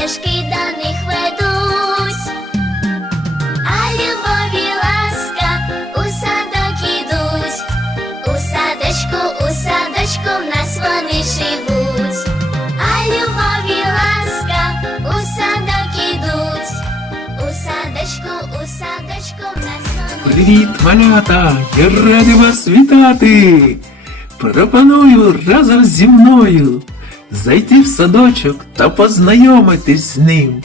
стежки до них ведуть. А любові ласка у садок ідуть, у садочку, у садочку в нас вони живуть. А любові ласка у садок ідуть, у садочку, у садочку в нас вони. Привіт, малята! Я радий вас вітати! Пропоную разом зі мною зайти в садочок та познайомитись з ним.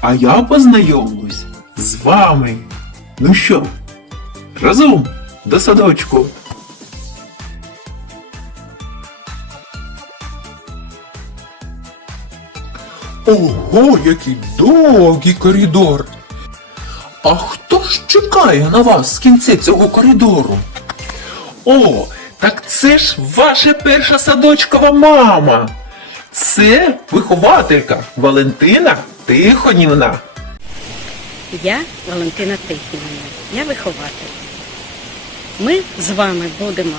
А я познайомлюсь з вами. Ну що, разом до садочку. Ого, який довгий коридор! А хто ж чекає на вас з кінці цього коридору? О, так це ж ваша перша садочкова мама. Це вихователька Валентина Тихонівна. Я Валентина Тихівна, я вихователь. Ми з вами будемо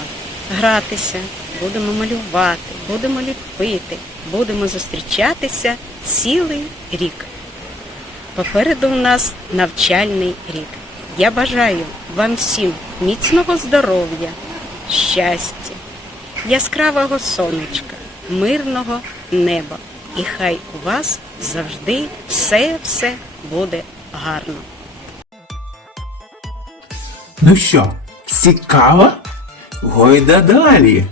гратися, будемо малювати, будемо ліпити, будемо зустрічатися цілий рік. Попереду у нас навчальний рік. Я бажаю вам всім міцного здоров'я, щастя, яскравого сонечка, мирного неба. І хай у вас завжди все-все буде гарно. Ну що, цікаво? Гойда далі.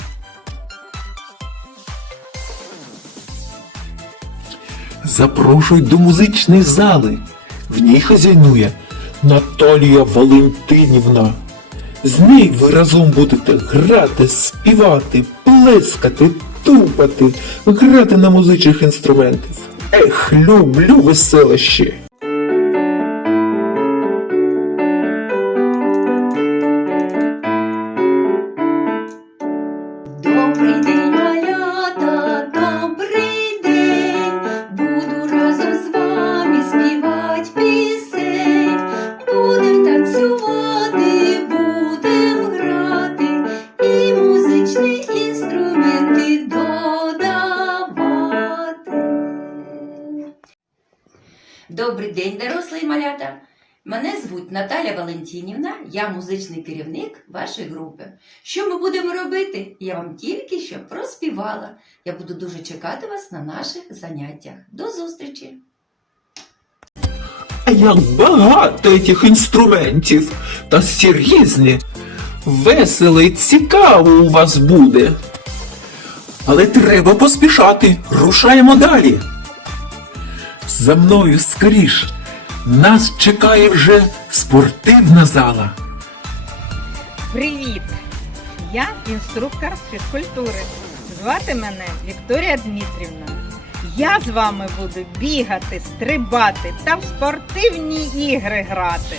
Запрошують до музичної зали. В ній хазяйнує Наталія Валентинівна. З нею ви разом будете грати, співати, плескати, тупати, грати на музичних інструментах. Ех, люблю веселище. Добрий день, дорослі малята. Мене звуть Наталя Валентинівна, я музичний керівник вашої групи. Що ми будемо робити? Я вам тільки що проспівала. Я буду дуже чекати вас на наших заняттях. До зустрічі! А як багато цих інструментів, та всі. Весело і цікаво у вас буде. Але треба поспішати, рушаємо далі. За мною скоріш. Нас чекає вже спортивна зала. Привіт! Я інструктор з фізкультури. Звати мене Вікторія Дмитрівна. Я з вами буду бігати, стрибати та в спортивні ігри грати.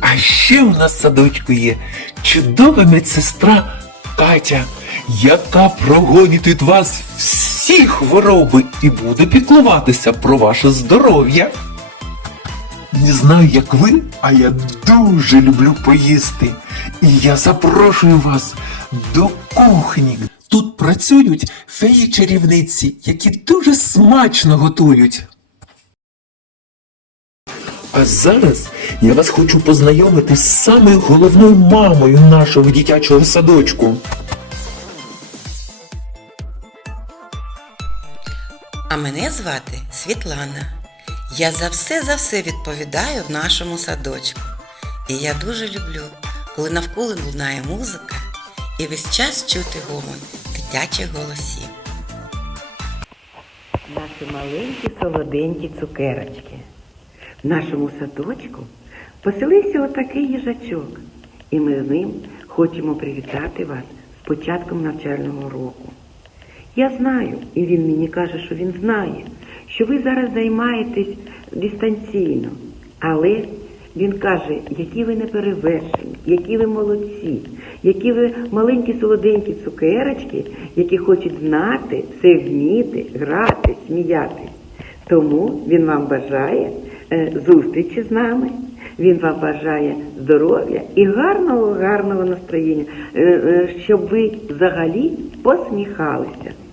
А ще у нас в садочку є чудова медсестра Катя, яка прогонить від вас всі хвороби і буде піклуватися про ваше здоров'я. Не знаю, як ви, а я дуже люблю поїсти. І я запрошую вас до кухні. Тут працюють феї-чарівниці, які дуже смачно готують. А зараз я вас хочу познайомити з самою головною мамою нашого дитячого садочку. А мене звати Світлана. Я за все за все відповідаю в нашому садочку. І я дуже люблю, коли навколо лунає музика і весь час чути гомон дитячих голосів. Наші маленькі солоденькі цукерочки. В нашому садочку поселився отакий їжачок, і ми з ним хочемо привітати вас з початком навчального року. Я знаю, і він мені каже, що він знає, що ви зараз займаєтесь дистанційно, але він каже, які ви неперевершені, які ви молодці, які ви маленькі солоденькі цукерочки, які хочуть знати, все вміти, грати, сміятись. Тому він вам бажає е, зустрічі з нами. Він вам бажає здоров'я і гарного, гарного настроєння, е, е, щоб ви взагалі посміхалися.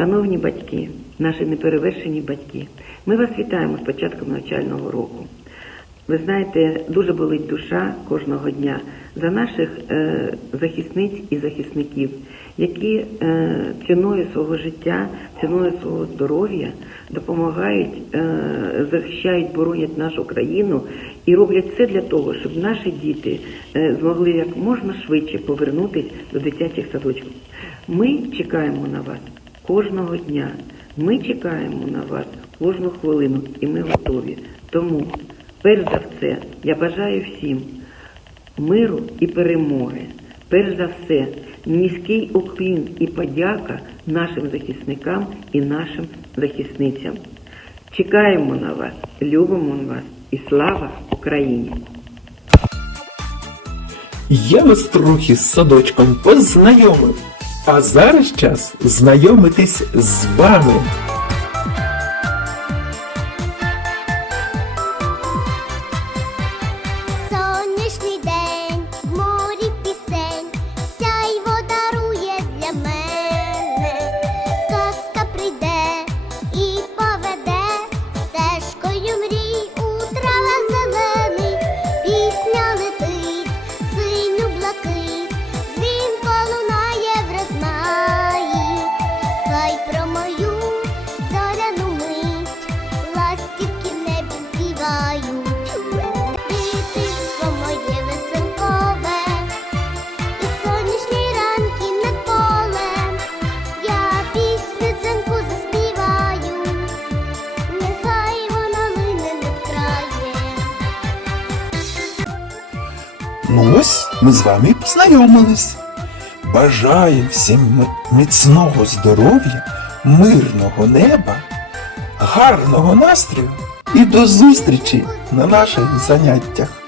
Шановні батьки, наші неперевершені батьки, ми вас вітаємо з початком навчального року. Ви знаєте, дуже болить душа кожного дня за наших е, захисниць і захисників, які е, ціною свого життя, ціною свого здоров'я допомагають, е, захищають, боронять нашу країну і роблять все для того, щоб наші діти е, змогли як можна швидше повернутися до дитячих садочків. Ми чекаємо на вас кожного дня. Ми чекаємо на вас кожну хвилину, і ми готові. Тому, перш за все, я бажаю всім миру і перемоги. Перш за все, низький уклін і подяка нашим захисникам і нашим захисницям. Чекаємо на вас, любимо вас і слава Україні! Я вас трохи з садочком познайомив, а зараз час знайомитись з вами. Ми з вами познайомились. Бажаю всім міцного здоров'я, мирного неба, гарного настрою і до зустрічі на наших заняттях.